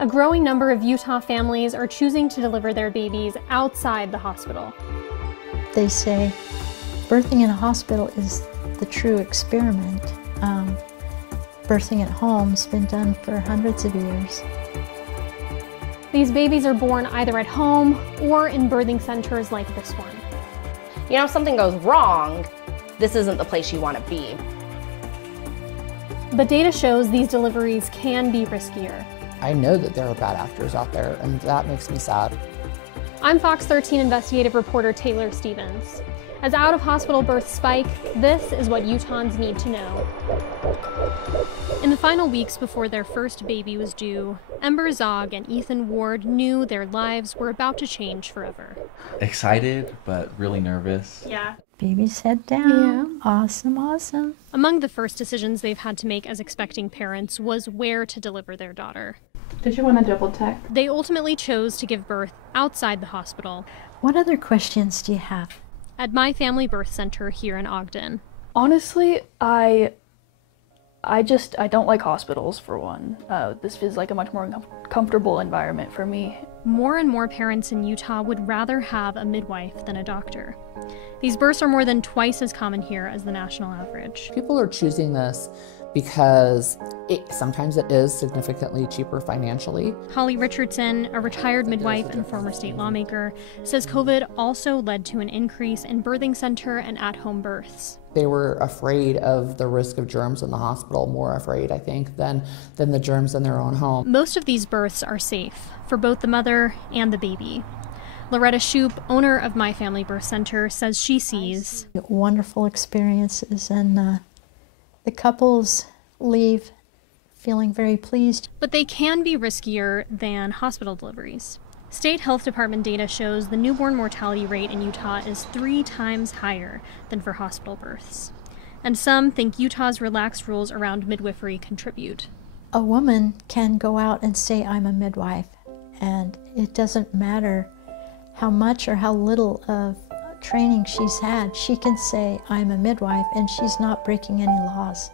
A growing number of Utah families are choosing to deliver their babies outside the hospital. They say birthing in a hospital is the true experiment. Birthing at home has been done for hundreds of years. These babies are born either at home or in birthing centers like this one. You know, if something goes wrong, this isn't the place you want to be. But data shows these deliveries can be riskier. I know that there are bad actors out there, and that makes me sad. I'm Fox 13 investigative reporter Taylor Stevens. As out-of-hospital births spike, this is what Utahns need to know. In the final weeks before their first baby was due, Ember Zog and Ethan Ward knew their lives were about to change forever. Excited, but really nervous. Yeah. Baby's head down. Yeah. Awesome, awesome. Among the first decisions they've had to make as expecting parents was where to deliver their daughter. Did you want to double check? They ultimately chose to give birth outside the hospital. What other questions do you have? At My Family Birth Center here in Ogden. Honestly, I don't like hospitals, for one. This feels like a much more comfortable environment for me. More and more parents in Utah would rather have a midwife than a doctor. These births are more than twice as common here as the national average. People are choosing this because sometimes it is significantly cheaper financially. Holly Richardson, a retired midwife and former state lawmaker, says COVID also led to an increase in birthing center and at-home births. They were afraid of the risk of germs in the hospital, more afraid, I think, than the germs in their own home. Most of these births are safe for both the mother and the baby. Loretta Shoup, owner of My Family Birth Center, says she sees wonderful experiences, and the couples leave feeling very pleased. But they can be riskier than hospital deliveries. State health department data shows the newborn mortality rate in Utah is 3 times higher than for hospital births. And some think Utah's relaxed rules around midwifery contribute. A woman can go out and say, I'm a midwife, and it doesn't matter how much or how little of training she's had. She can say, I'm a midwife, and she's not breaking any laws.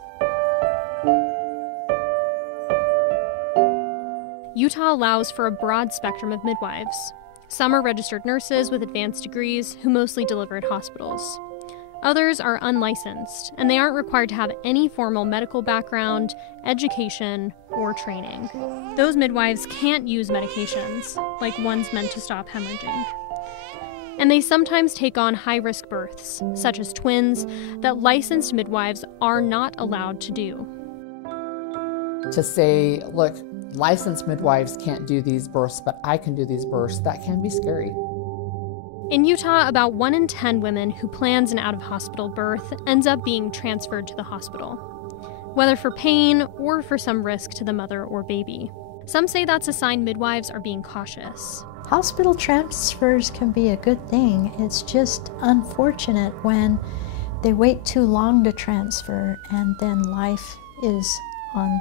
Utah allows for a broad spectrum of midwives. Some are registered nurses with advanced degrees who mostly deliver at hospitals. Others are unlicensed, and they aren't required to have any formal medical background, education, or training. Those midwives can't use medications, like ones meant to stop hemorrhaging. And they sometimes take on high-risk births, such as twins, that licensed midwives are not allowed to do. To say, look, licensed midwives can't do these births, but I can do these births, that can be scary. In Utah, about 1 in 10 women who plans an out-of-hospital birth ends up being transferred to the hospital, whether for pain or for some risk to the mother or baby. Some say that's a sign midwives are being cautious. Hospital transfers can be a good thing. It's just unfortunate when they wait too long to transfer and then life is on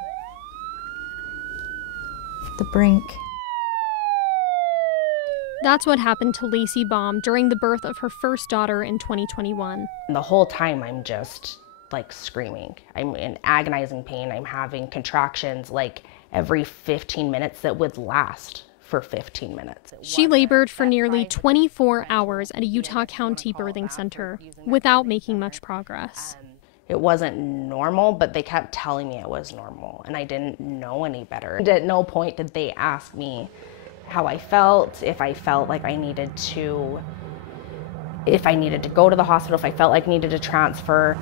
the brink. That's what happened to Lacey Baum during the birth of her first daughter in 2021. The whole time I'm just like screaming. I'm in agonizing pain. I'm having contractions like every 15 minutes that would last for 15 minutes. She labored for nearly 24 hours at a Utah County birthing center without making much progress. It wasn't normal, but they kept telling me it was normal, and I didn't know any better. And at no point did they ask me how I felt, if I felt like I needed to, if I needed to go to the hospital, if I felt like I needed to transfer.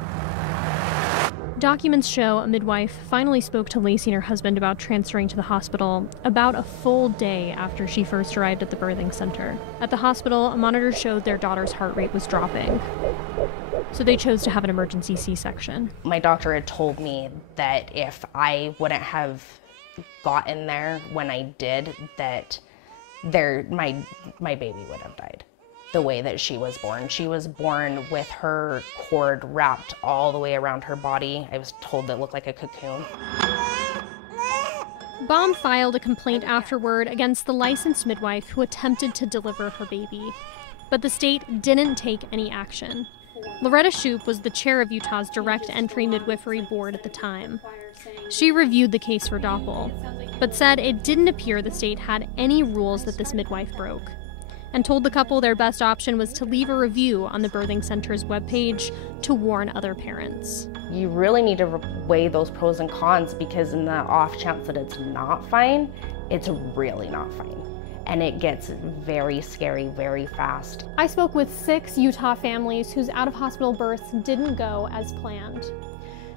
Documents show a midwife finally spoke to Lacey and her husband about transferring to the hospital about a full day after she first arrived at the birthing center. At the hospital, a monitor showed their daughter's heart rate was dropping, so they chose to have an emergency C-section. My doctor had told me that if I wouldn't have gotten there when I did, that my baby would have died. The way that she was born. She was born with her cord wrapped all the way around her body. I was told that looked like a cocoon. Baum filed a complaint afterward against the licensed midwife who attempted to deliver her baby, but the state didn't take any action. Loretta Shoup was the chair of Utah's Direct Entry Midwifery Board at the time. She reviewed the case for Doppel. but said it didn't appear the state had any rules that this midwife broke, and told the couple their best option was to leave a review on the birthing center's webpage to warn other parents. You really need to weigh those pros and cons, because in the off chance that it's not fine, it's really not fine. And it gets very scary very fast. I spoke with 6 Utah families whose out-of-hospital births didn't go as planned.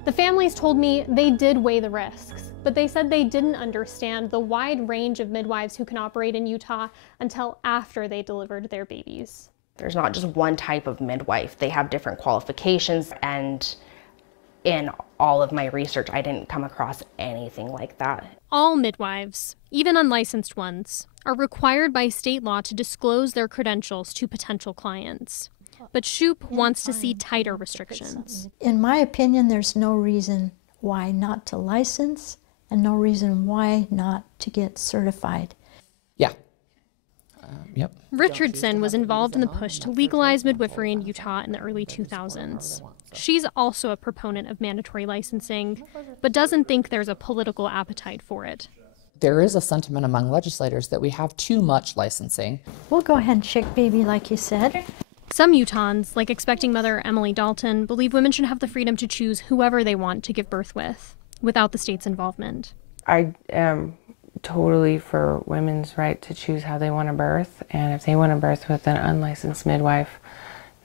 The families told me they did weigh the risks, but they said they didn't understand the wide range of midwives who can operate in Utah until after they delivered their babies. There's not just one type of midwife. They have different qualifications, and in all of my research, I didn't come across anything like that. All midwives, even unlicensed ones, are required by state law to disclose their credentials to potential clients. But Shoup wants to see tighter restrictions. In my opinion, there's no reason why not to license and no reason why not to get certified. Yeah. Yep. Richardson was involved in the push to legalize midwifery in Utah in the early 2000s. She's also a proponent of mandatory licensing, but doesn't think there's a political appetite for it. There is a sentiment among legislators that we have too much licensing. We'll go ahead and check baby like you said. Some Utahns, like expecting mother Emily Dalton, believe women should have the freedom to choose whoever they want to give birth with, without the state's involvement. I am totally for women's right to choose how they want to birth, and if they want to birth with an unlicensed midwife,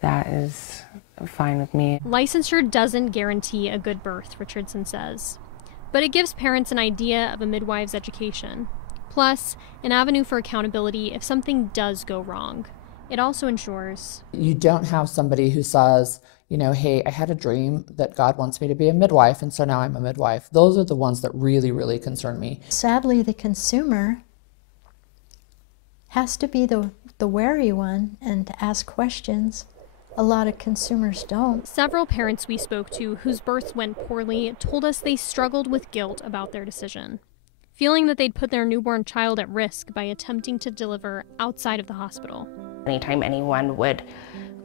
that is fine with me. Licensure doesn't guarantee a good birth, Richardson says, but it gives parents an idea of a midwife's education, plus an avenue for accountability if something does go wrong. It also ensures you don't have somebody who says, you know, hey, I had a dream that God wants me to be a midwife, and so now I'm a midwife. Those are the ones that really, really concern me. Sadly, the consumer has to be the wary one and to ask questions. A lot of consumers don't. Several parents we spoke to whose births went poorly told us they struggled with guilt about their decision, feeling that they'd put their newborn child at risk by attempting to deliver outside of the hospital. Anytime anyone would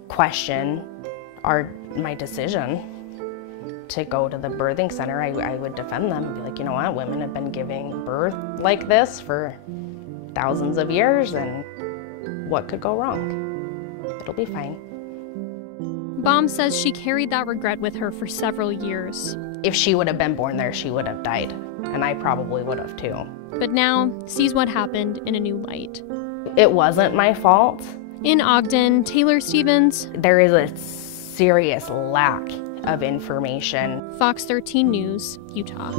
question my decision to go to the birthing center, I would defend them and be like, you know what, women have been giving birth like this for thousands of years, and what could go wrong? It'll be fine. Baum says she carried that regret with her for several years. If she would have been born there, she would have died, and I probably would have too. But now sees what happened in a new light. It wasn't my fault. In Ogden, Taylor Stevens, there is a serious lack of information. Fox 13 News, Utah.